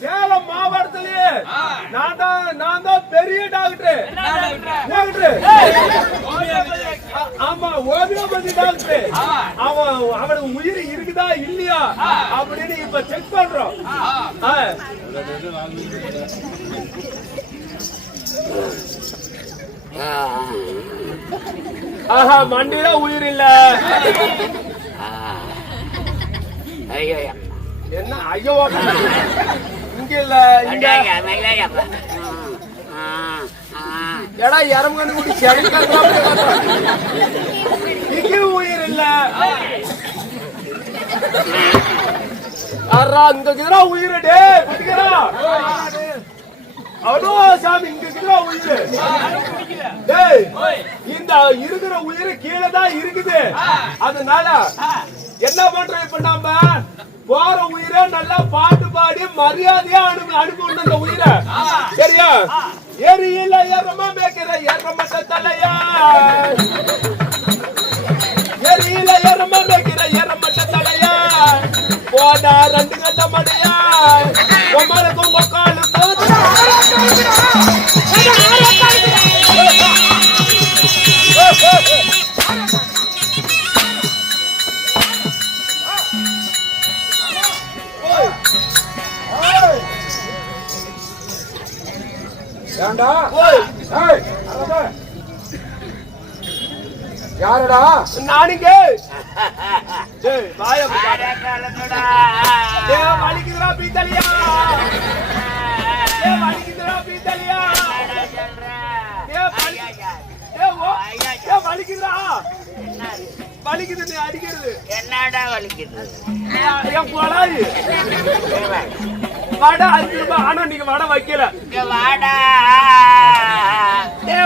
சேலம் மாவட்டத்திலேயே நான் தான் பெரிய டாக்டர். ஆமா, ஹோமியோபதி டாக்டர். அவனுக்கு உயிர் இருக்குதா இல்லையா அப்படின்னு இப்ப செக் பண்றோம். ஆஹா, மண்டியில உயிர் இல்ல. என்ன ஐயோ இங்க இல்ல, எடா இறங்கு கூட்டி இங்க உயிர் இல்ல. இங்க உயிர் டே அவ்வளோ சாமி, இங்க உயிர். இந்த இருக்கிற உயிர் கீழே தான் இருக்குது. அதனால என்ன பண்றோம் இப்ப நாம போற உயிரை நல்லா பாட்டு பாடி மரியாதையா அனுப்பணும் அந்த உயிரை. சரியா? எரியில ஏறமா மேய்க்கிற ஏறமட்ட தலையா, எரியில ஏறமா மேய்க்கிற ஏறமட்ட தலையா, போடா 2 கட்ட மடையா உமருக்கும் மக்காலுக்கும் யாரடா? நானுங்க. வலிக்குதுரா பீத்தலியா, வலிக்குதுரா பீத்தலியா, வலிக்குதுரா. வலிக்குது நீ அடிக்கிறது. என்னடா வலிக்குது? என் கொலாய் வடை 5 ரூபாய். ஆனா நீங்க வடை வைக்கல. வாடா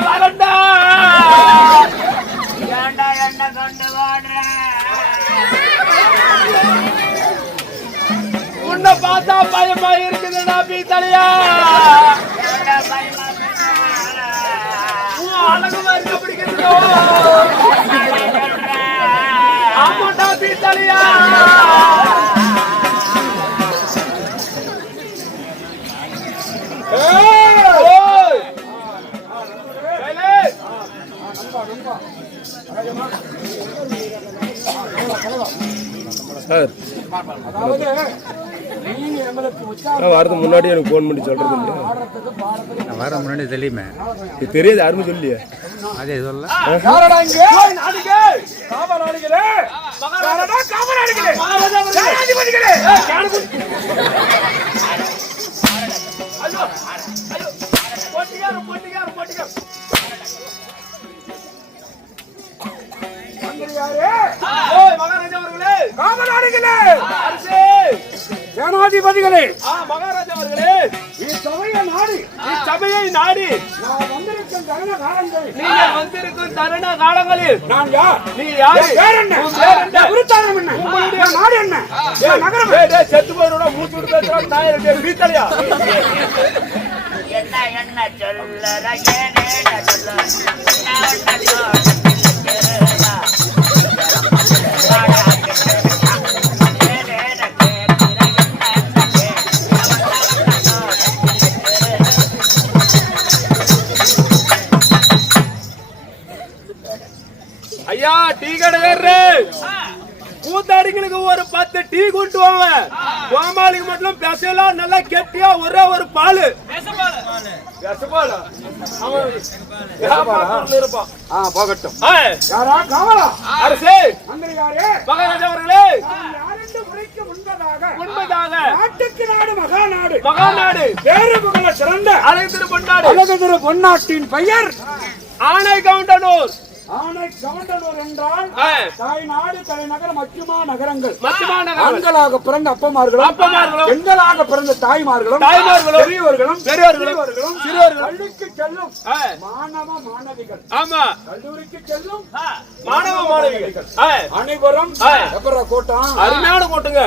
வரண்டா, ஏண்டா என்ன கொண்டு வாடுற? உன்னை பார்த்தா பயமா இருக்குதுடா பீத்தலையா. அழகு மாதிரி பிடிக்கிறதோ ஆமாண்டா பீத்தலையா. வரது முன்னாடி எனக்கு போன் பண்ணி சொல்றது இல்லையா? வர முன்னாடி தெரியுமே, தெரியாது யாருமே சொல்லியே. அதே சொல்ல சேனாதிபதிகளே, மகாராஜா அவர்களே, இச்சபையை நாடி நான் வந்திருக்கும் தருண காலங்களில், நீங்கள் வந்திருக்கும் தருண காலங்களில் நான் யார்? நீ யார்? பேர் என்ன? விருத்தாளம் என்ன? உங்களுடைய நாடு என்ன? நகரம் செத்து போயிரோட மூச்சு விட்டு நாயர் வீத்தலையா? என்ன என்ன சொல்ல ஐயா, டீ கடை கூத்தாடிங்களுக்கு ஒரு 10 டீ கொண்டு வாங்க. கோமாளிக்கு மட்டும் பெசலாம் நல்லா கெட்டியா ஒரே ஒரு பால். போகட்டும். யாரா காவலா? அரசே, மகாராஜா அவர்களே, முன்பதாக நாட்டுக்கு நாடு மகாநாடு, மகாநாடு வேறு புகழ சிறந்த அழகு பொன்னாட்டின் பெயர் ஆனை கவுண்டனூர். ஆனை கவுண்டனூர் என்றால் தாய் நாடு தலைநகர் மச்சுமா நகரங்கள். ஆண்களாக பிறந்த அப்பமார்களும் பெண்களாக பிறந்த தாய்மார்களும் பெரியவர்களும் சிறுவர்களும் பள்ளிக்கு செல்லும் மாணவ மாணவிகள், ஆமா கல்லூரிக்கு செல்லும் மாணவ மாணவிகள் அனைவரும் கூட்டம் அருமையான கூட்டுங்க.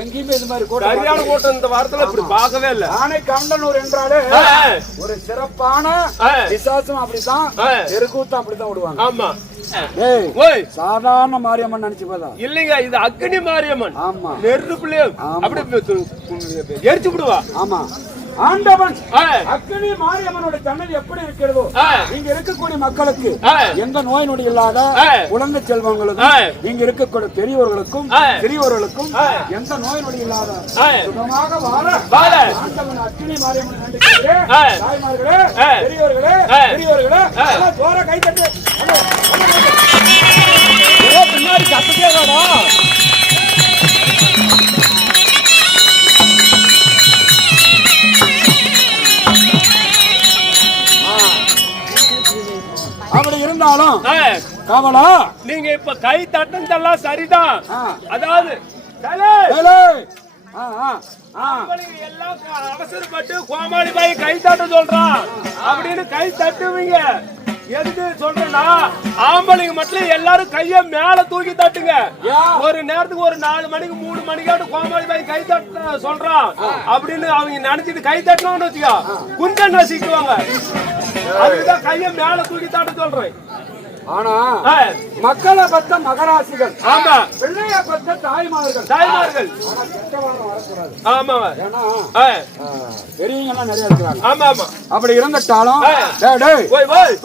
எங்கேயுமே இது மாதிரி கூட்டம் சரியான கூட்டம் இந்த வாரத்துல இப்படி பார்க்கவே இல்ல. ஆனை கண்டனூர் என்றாலே ஒரு சிறப்பான விசேஷம். அப்படித்தான் தெருக்கூத்து அப்படித்தான் விடுவாங்க. ஆமா. ஏய் சாதாரண மாரியம்மன் நினைச்சு போதா இல்லைங்க, இது அக்னி மாரியம்மன். ஆமா, நெருப்புலயே அப்படி எரிச்சு விடுவா. ஆமா, ஆண்டவன் அக்னி மாரியம்மனோட தன்மை எப்படி இருக்கிறதோ இங்க இருக்கக்கூடிய மக்களுக்கு எந்த நோய் நொடி இல்லாத குழந்தை செல்வங்களுக்கும் இங்க இருக்கக்கூடிய பெரியவர்களுக்கும் சிறியவர்களுக்கும் எந்த நோய் நொடி இல்லாத சுகமாக வாழ ஆண்டவன் அக்னி மாரியம்மன் தாய்மார்களே, பெரியவர்களே, பெரியவர்களே ஜோர கை தட்டு. பின்னாடி சத்தத்தே வேடா. அப்படி இருந்தாலும் கவலா நீங்க இப்ப கை தட்டுனதெல்லாம் சரிதான். அதாவது எல்லாம் அவசரப்பட்டு கோமாளி பாய் கை தட்ட சொல்றான் அப்படின்னு கை தட்டுவீங்க. எதுக்கு சொல்றேன்னா ஆம்பளைங்க மட்டும் எல்லாரும் கைய மேல தூக்கி தட்டுங்க. ஒரு நேரத்துக்கு ஒரு 4 மணிக்கு 3 மணிக்காட்டு கோமாளி பாய் கை தட்ட சொல்றான் அப்படின்னு அவங்க நினைச்சிட்டு கை தட்டணும்னு வச்சுக்கோ குஞ்சம் நசிக்குவாங்க. அதுக்குதான் கைய மேல தூக்கி தட்ட சொல்றேன். ஆனா மக்களை பத்த மகராசிகள், ஆமா, பிள்ளைய பத்த தாய்மார்கள், தாய்மார்கள் வரக்கூடாது. ஆமா, ஏன்னா பெரியவங்க நிறைய இருக்கிறாங்க. ஆமா ஆமா. அப்படி இருந்துட்டாலும்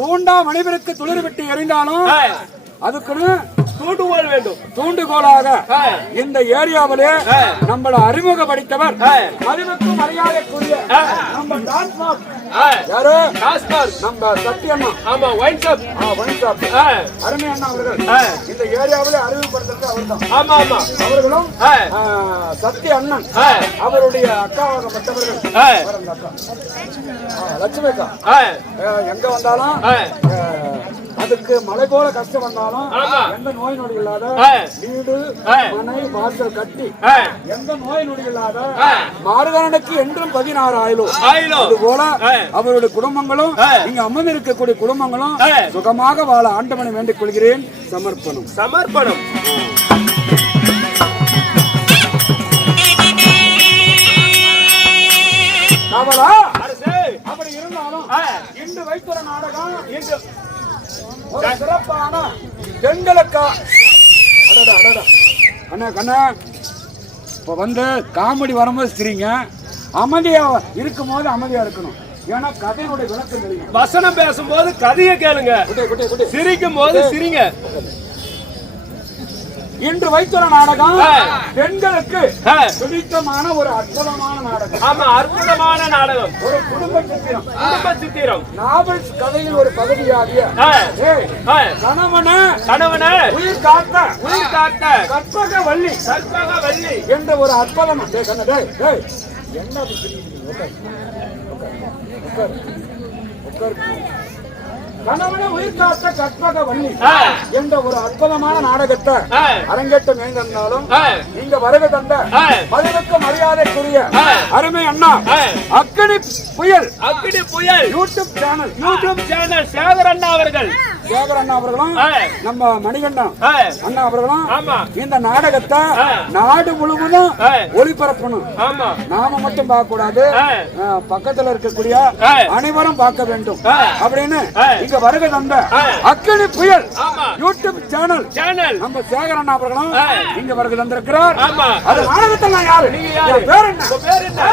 தூண்டா மனிதருக்கு துளிர் விட்டு எறிந்தாலும் அதுக்குன்னு தூண்டுகோல் வேண்டும். தூண்டுகோலாக இந்த ஏரியாவிலே நம்மளை அறிமுகப்படுத்தவர் அறிவுக்கு மரியாதைக்குரிய நம்ம டான்ஸ்மார்க் யாரு நம்ம சத்தியம்மா. ஆமா, ஒயின் ஷாப். ஒயின் ஷாப் அருமை அண்ணா அவர்கள் இந்த ஏரியாவிலே அறிமுகப்படுத்துறது அவர்தான். ஆமா ஆமா. அவர்களும் சத்திய அண்ணன் அவருடைய அக்காவாகப்பட்டவர்கள் அக்கா லட்சுமி அக்கா எங்க வந்தாலும் அதுக்கு மழை போல கஷ்டம் வந்தாலும் எந்த நோய் நொடி இல்லாத வீடு மனை வாசல் கட்டி எந்த நோய் நொடி இல்லாத மாறுகாரனுக்கு என்றும் 16 ஆயிலும் அது போல அவருடைய குடும்பங்களும் இங்க அம்மன் இருக்கக்கூடிய குடும்பங்களும் சுகமாக வாழ ஆண்டவனை வேண்டிக் கொள்கிறேன். சமர்ப்பணம். சமர்ப்பணம். அப்படி இருந்தாலும் இன்று வைத்துற நாடகம் இன்று ஒரு சிறப்பான பெண்களுக்கா அண்ணா கண்ணா இப்ப வந்து காமெடி வரும்போது சிரிங்க, அமைதியா இருக்கும் போது அமைதியா இருக்கணும். ஏன்னா கதையினுடைய விளக்கம் தெரியும். வசனம் பேசும்போது கதையை கேளுங்க, சிரிக்கும் போது சிரிங்க. இன்று வைத்துள்ள நாடகம் பெண்களுக்கு பிடித்தமான ஒரு அற்புதமான நாடகம். ஆமா, அற்புதமான நாடகம். ஒரு குடும்ப சித்திரம். குடும்ப சித்திரம் நாவல் கதையில் ஒரு பகுதியாகிய கணவன உயிர் காத்த கற்பக வள்ளி என்ற ஒரு அற்புதம். என்ன கணவனை உயிர் காத்த கற்பக வள்ளி என்ற ஒரு அற்புதமான நாடகத்தை அரங்கேற்றம் இருந்தாலும் நீங்க வருகை தந்த பதிவுக்கு மரியாதைக்குரிய அருமை அண்ணா அக்னி புயல் யூடியூப் சேனல் சேகர் அண்ணா அவர்களும் நம்ம மணிகண்டன் அண்ணா அவர்களும் இந்த நாடகத்தை நாடு முழுவதும் ஒளிபரப்பணும். நாம மட்டும் பார்க்க கூடாது, பக்கத்துல இருக்கக்கூடிய அனைவரும் பார்க்க வேண்டும் அப்படின்னு இங்க வருகை தந்த அக்னி புயல் யூடியூப் சேனல் நம்ம சேகர் அண்ணா அவர்களும் இங்க வருகை தந்திருக்கிறார். அது நாடகத்தில் நான் யாரு? பேர் என்ன?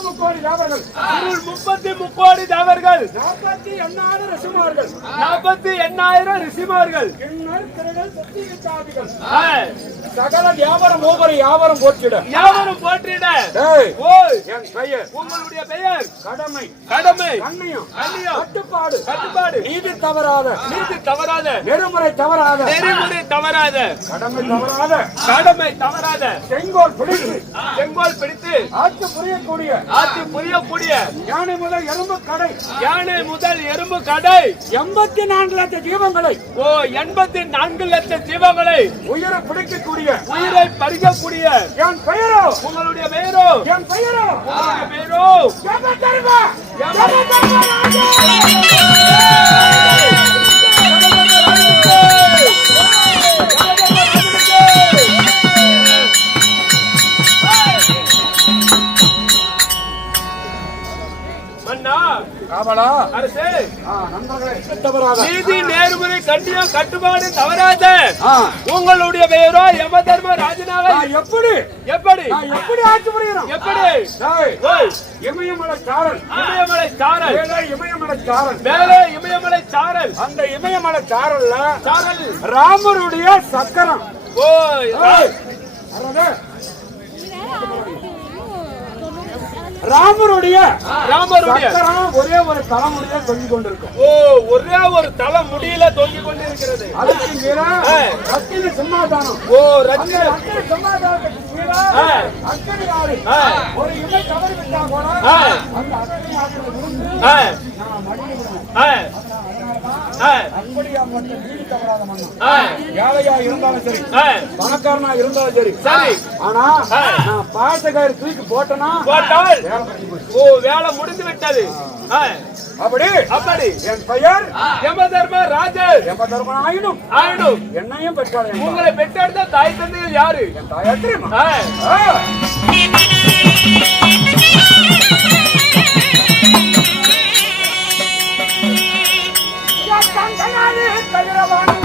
முக்கோடி தேவர்கள், 33 தேவர்கள், 48 ரிஷிமார்கள், 48,000 ரிஷிமார்கள், கிண்ணர், கிருடர், சத்தியசாதிகள், ஆ, சகல வியாபாரம் மூவரை யாவரும் போற்றிட. யாவரும் போற்றிட. டேய், ஓய், என் பெயர், உங்களுடைய பெயர், கடமை, கடமை, கண்ணியம், கண்ணியம், கட்டுப்பாடு, கட்டுப்பாடு, நீதி தவறாத, நீதி தவறாத, நெறிமுறை தவறாத, நெறிமுறை தவறாத, கடமை தவறாத, கடமை தவறாத, செங்கோல் பிடித்து செங்கோல் பிடித்து ஆட்சி புரியக்கூடிய, ஆட்சி புரியக்கூடிய, யானை முதல் எறும்பு கடை, யானை முதல் எறும்பு கடை, 84 லட்சம் ஜீவங்களை, ஓ 84 லட்சம் ஜீவங்களை உயிரை பிடிக்கக்கூடிய, உயிரை பறிக்கக்கூடிய, என் பெயரோ, உங்களுடைய பெயரோ, என் பெயரோ, உங்களுடைய பெயரோ யமதர்மா, யமதர்மா ராஜா. மன்னா, காவலா, அரசே, நண்பர்களே, தவறாத, நீதி நேர்முறை கண்ணியம் கட்டுப்பாடு தவறாத ஆ, உங்களுடைய பெயரோ யமதர்ம ராஜனாக நான் எப்படி எப்படி எப்படி ஆட்சி புரியணும்? எப்படி டேய், ஓய், இமயமலை சாரல், இமயமலை சாரல், மேலே இமயமலை சாரல், மேலே இமயமலை சாரல், அந்த இமயமலை சாரல்ல சாரல், ராமருடைய சக்கரம், ஓய், ஏய், அறவே, ராமருடைய ராமருடைய சக்கரம் ஒரே ஒரு தலைமுறையா தொங்கிக் கொண்டிருக்கும். ஓ ஒரே ஒரு தலை முடியில தொங்கிக் கொண்டிருக்கிறது. அதுக்கு கீழே அக்கினி சிம்மாதானம், ஓ அந்த ரத்தின அக்கினி சிம்மாதானத்துக்கு கீழே அக்கினி ஆறு, ஒரு இமை தவறி விட்டா கூட அந்த அக்கினி ஆற்றுல விழுந்து ஆ, நான் மடிந்து விடுவேன். ஆ, ஆ, அப்படியாப்பட்ட நீதி தவறாத மன்னன். ஆ, ஏழையா இருந்தாலும் சரி, ஆ, பணக்காரனா இருந்தாலும் சரி, சரி. ஆனா நான் பாசக்காரி தூக்கி போட்டேன்னா போட்டால் வேலை முடிஞ்சு போச்சு. ஓ வேலை முடிந்து விட்டது. ஆ, அப்படி அப்படி என் பெயர் யமதர்ம ராஜர் யமதர்மன் ஆயினும் ஆயினும் என்னையும் பெற்றாள். உங்களை பெற்றெடுத்த தாய் தந்தைகள் யாரு? என் தாயார் தெரியுமா? ஆ, தந்தையாரே கதிரவாணி,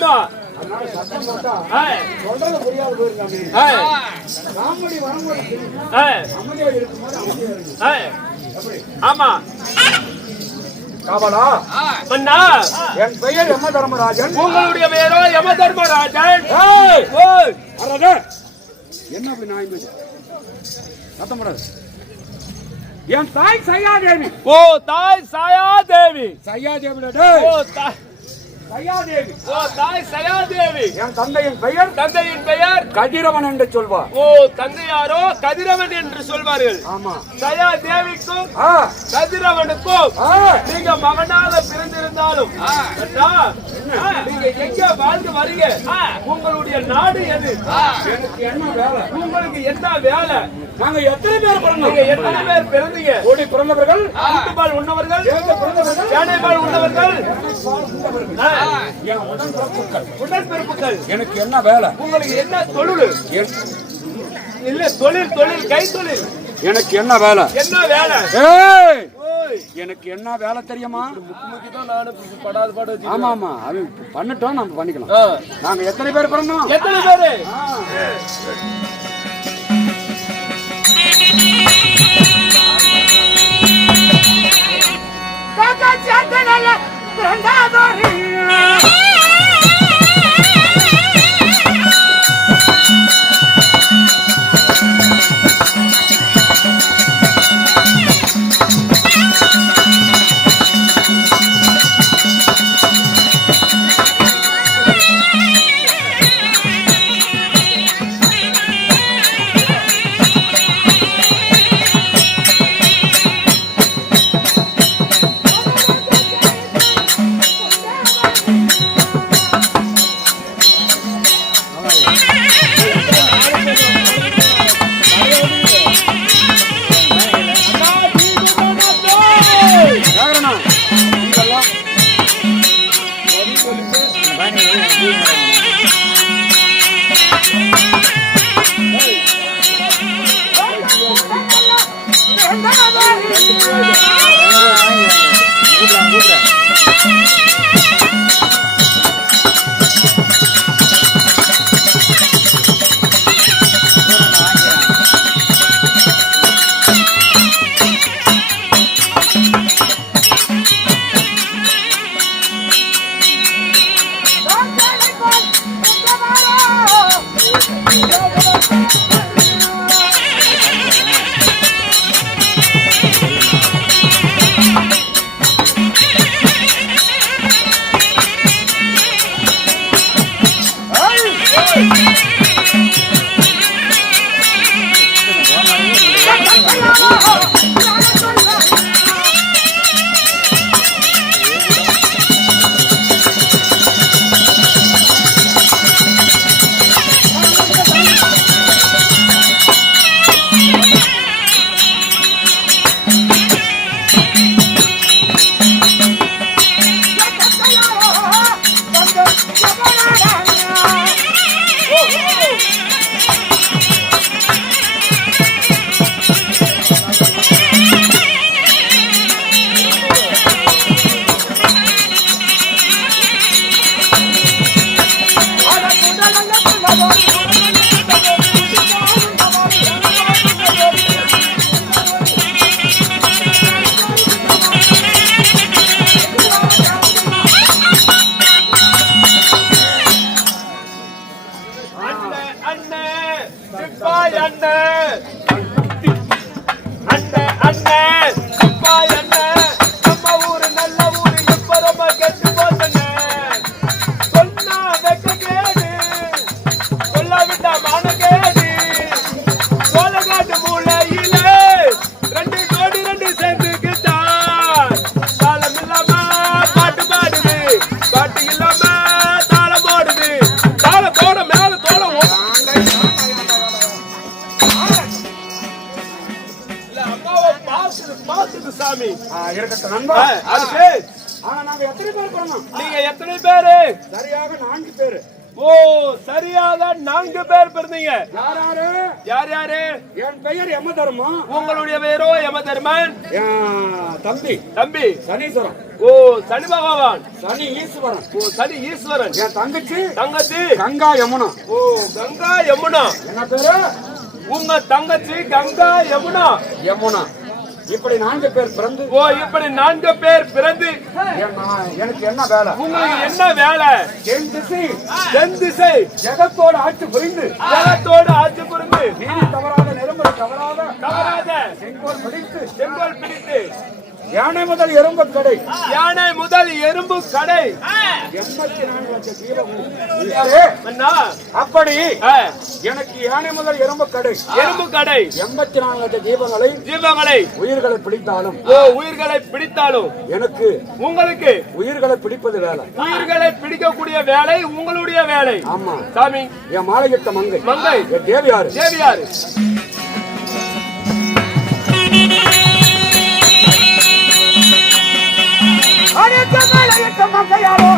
ஆமா. அதனால சத்தம் போட்டா ஏய், சொல்றது புரியாது போயிருக்காங்க. ஏய், காமெடி வரும்போது தெரியும். ஏய், அமைதியா இருக்கும்போது அமைதியா இருக்கு. ஏய். ஆமா. காவலா, மன்னா, என் பெயர் யம தர்மராஜன். உங்களுடைய பேரோ யம தர்மராஜன். ஏய், ஓய், அரடே, என்ன அப்படி நாய் மேய்ச்ச? சத்தம் போடாது. என் தாய் சையாதேவி. ஓ தாய் சாயாதேவி. சையாதேவி டேய். ஓ தாய் சையாதேவி. ஓ தாய் சயாதேவி. என் தந்தையின் பெயர் தந்தையின் பெயர் கதிரவன் என்று சொல்வார். ஓ தந்தையாரோ கதிரவன் என்று சொல்வார்கள். ஆமா. சயாதேவிக்கும் ஆ, கதிரவனுக்கும் ஆ, நீங்க மகனால பிறந்திருந்தாலும் அண்ணா, நீங்க எங்க வாழ்ந்து வரீங்க? உங்களுடைய நாடு எது? எனக்கு என்ன வேலை? உங்களுக்கு என்ன வேலை? நாங்க எத்தனை பேர் பிறந்தோம்? நீங்க எத்தனை பேர் பிறந்தீங்க? ஓடி பிறந்தவர்கள், கூட்டுப்பால் உண்ணவர்கள், சேர்ந்து பிறந்தவர்கள், சேனைப்பால் உண்ணவர்கள், பால் உண்டவர்கள். என் உடன்பிறப்புகள். உடன்பிறப்புகள். எனக்கு என்ன வேலை? உங்களுக்கு என்ன தொழில்? இல்ல தொழில், தொழில், கை தொழில். எனக்கு என்ன வேலை? என்ன வேலை? ஏய், ஓய், எனக்கு என்ன வேலை தெரியுமா? முக்கியதான் நானும் படாத பாடு வச்சு. ஆமா ஆமா, அது பண்ணிட்டோம், நம்ம பண்ணிக்கலாம். நாங்க எத்தனை பேர் பிறந்தோம்? எத்தனை பேரு? இருக்கட்டும் நண்பா. அது ஆனா நாங்க எத்தனை பேர் பிறந்தோம்? நீங்க எத்தனை பேரு? சரியாக 4 பேரு. ஓ, சரியாக 4 பேர் பிறந்தீங்க. யார் யாரு? என் பெயர் யமதர்மன். உங்களுடைய பேரோ யமதர்மன். தம்பி சனீஸ்வரன். ஓ, சனி பகவான். சனி ஈஸ்வரன். ஓ, சனி ஈஸ்வரன். என் தங்கச்சி கங்கா யமுனா. ஓ, கங்கா யமுனா. என்ன பேரு? உங்க தங்கச்சி கங்கா யமுனா. இப்படி 4 பேர் பிறந்து. ஓ, இப்படி 4 பேர் பிறந்து எனக்கு என்ன வேலை? உங்களுக்கு என்ன வேலை? தென் திசை ஜெகத்தோடு ஆட்சி புரிந்து நீதி தவறாத நெருங்கல் தவறாத செங்கோல் பிடித்து யானை முதல் எறும்பு கடை 84 லட்சம் தீபம். அப்படி எனக்கு யானை முதல் எறும்பு கடை 84 லட்சம் தீபங்களை உயிர்களை பிடித்தாலும் எனக்கு உங்களுக்கு உயிர்களை பிடிப்பது வேலை. உயிர்களை பிடிக்கக்கூடிய வேலை உங்களுடைய வேலை. ஆமா சாமி. என் மாலையிட்ட மங்கை தேவியாரு. மங்கையாரோ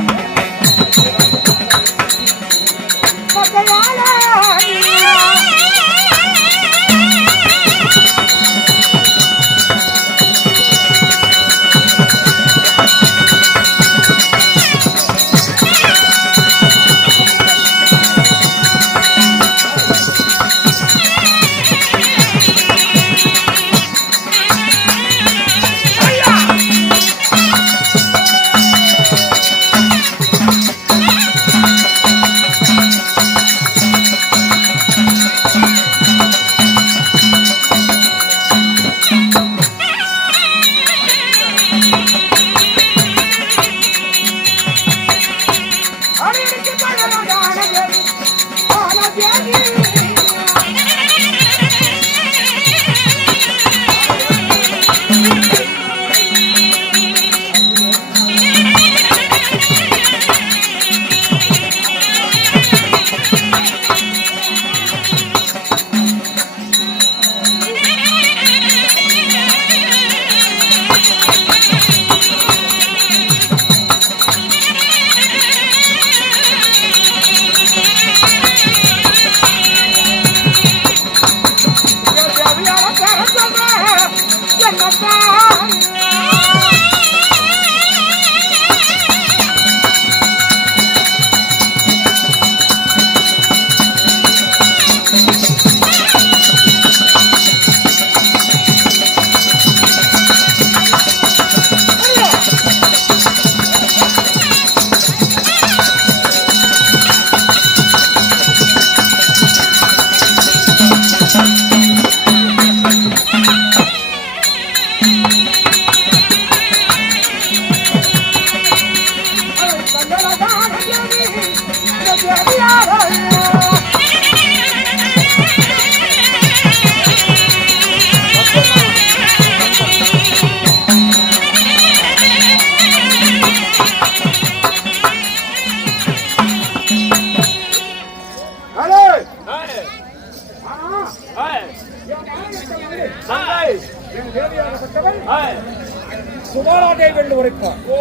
சுபாலாதேவி என்று உரைப்பார். ஓ,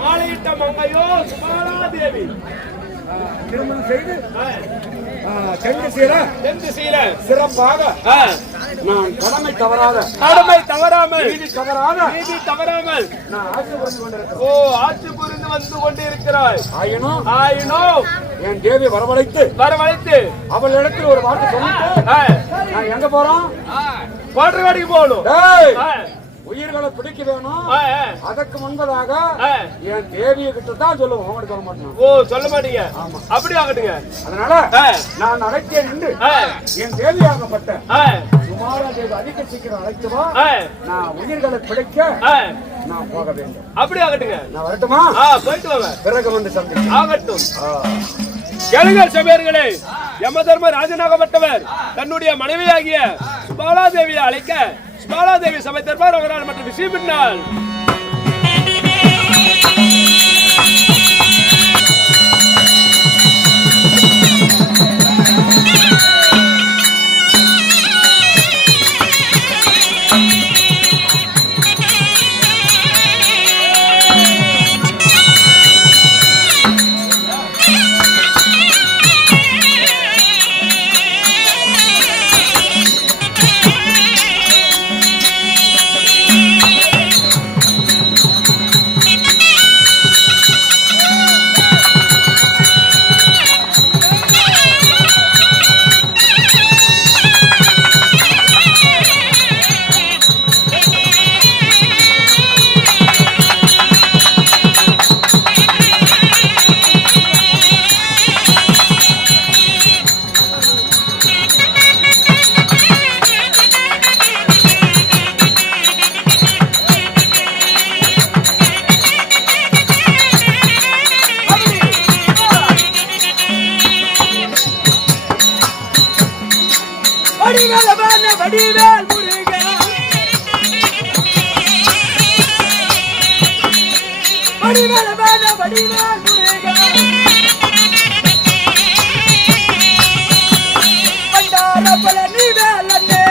மாலையிட்ட மங்கையோ சுபாலாதேவி. திருமணம் செய்து தென் திசையில சிறப்பாக நான் கடமை தவறாமல் நீதி தவறாமல் நான் ஆட்சி புரிந்து கொண்டிருக்கிறேன். ஓ, ஆட்சி புரிந்து வந்து கொண்டிருக்கிறாய். ஆயினும் என் தேவி வரவழைத்து அவள் இடத்தில் ஒரு வார்த்தை சொல்லிட்டு நான் எங்க போறோம்? பாட்டுக்காடிக்கு போகணும். உயிர்களை பிடிக்க வேணும். அதற்கு முன்பதாக என் தேவிய கிட்ட தான் சொல்லுவோம். அவங்களுக்கு சொல்ல மாட்டேன். ஓ, சொல்ல மாட்டீங்க. அப்படி ஆகட்டுங்க. அதனால நான் அழைத்தேன் என்று என் தேவியாகப்பட்ட சுமாரா தேவி அதிக சீக்கிரம் அழைத்துவா. நான் உயிர்களை பிடிக்க நான் போக வேண்டும். அப்படி ஆகட்டுங்க. நான் வரட்டுமா? போயிட்டு வாங்க. பிறகு வந்து சந்தி ஆகட்டும். கேளுங்கள் சபையர்களே, யமதர்ம ராஜனாகப்பட்டவர் தன்னுடைய மனைவியாகிய சுபாலாதேவியை அழைக்க சுபாலாதேவி சபை தர்பார் அவரால் மற்ற விஷயம் பின்னால் வடிவேல் முருகா வடிவேல் வடிவேல் முருகா பண்டார பழனி வேலனே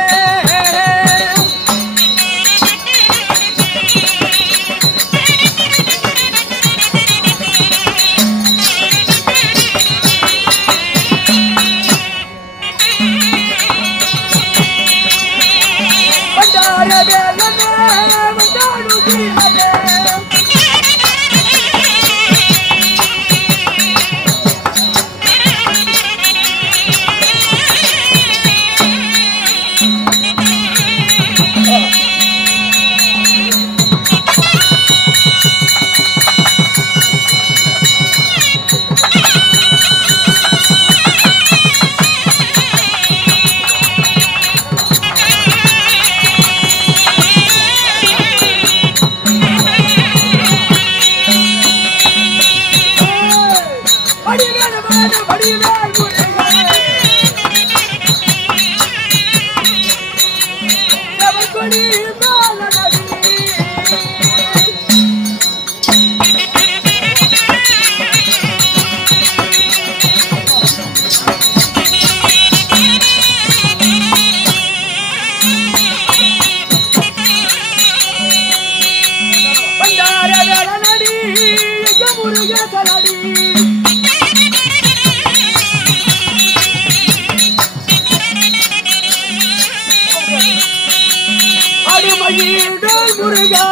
முருகா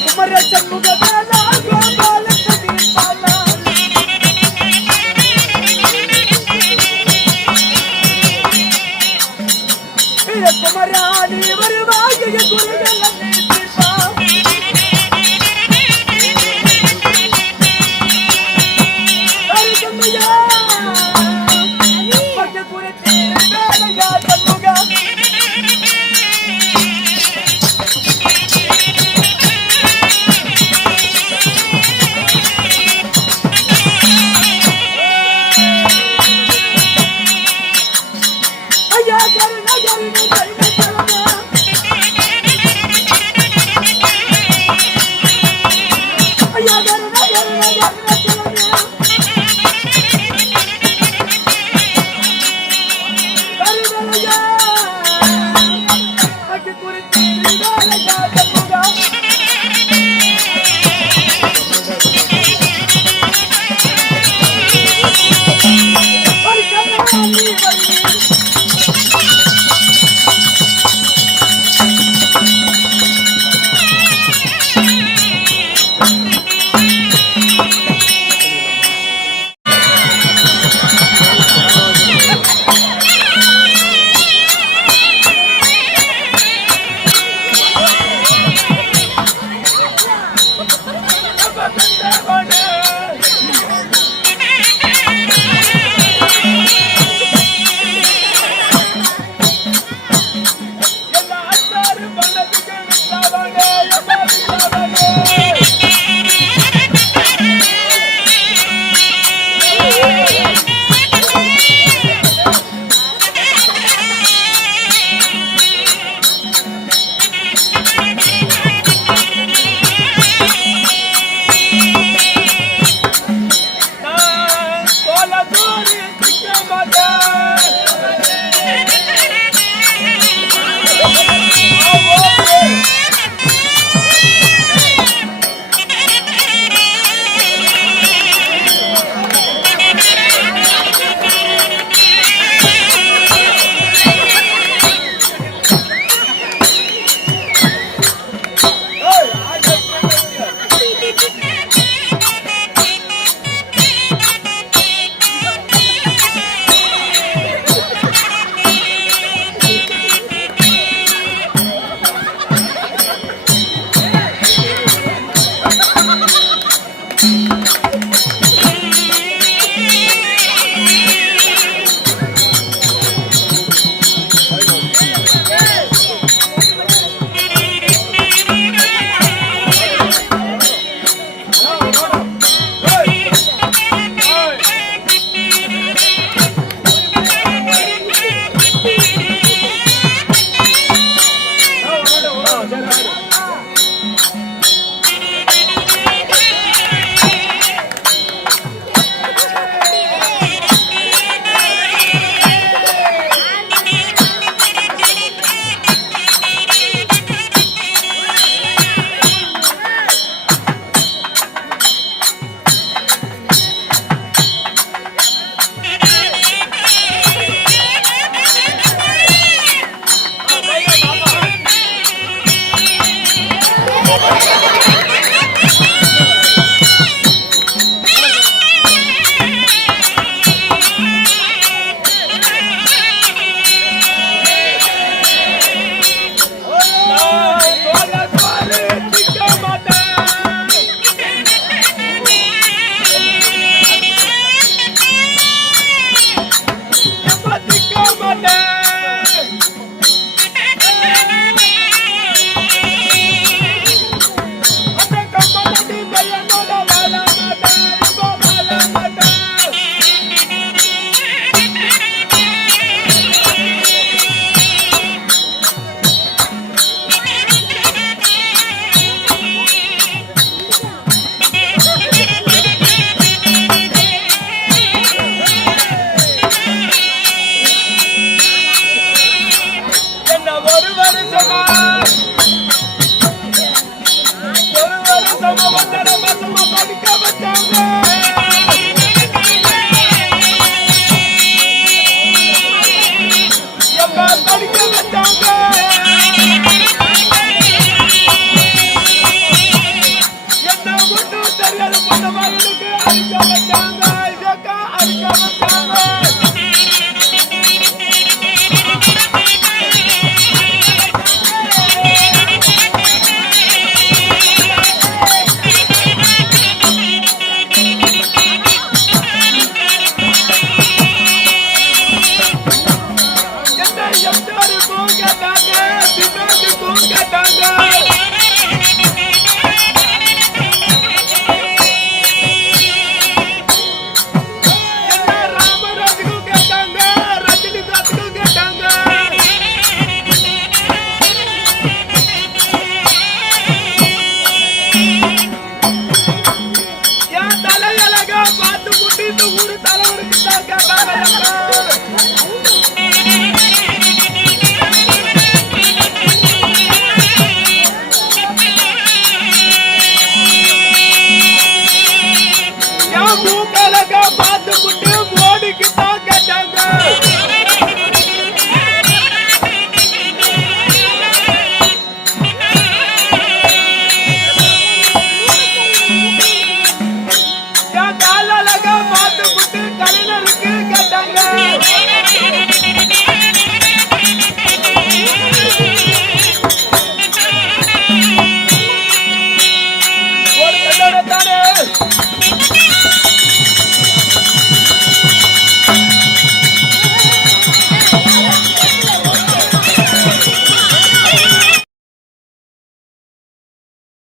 குமர சண்முக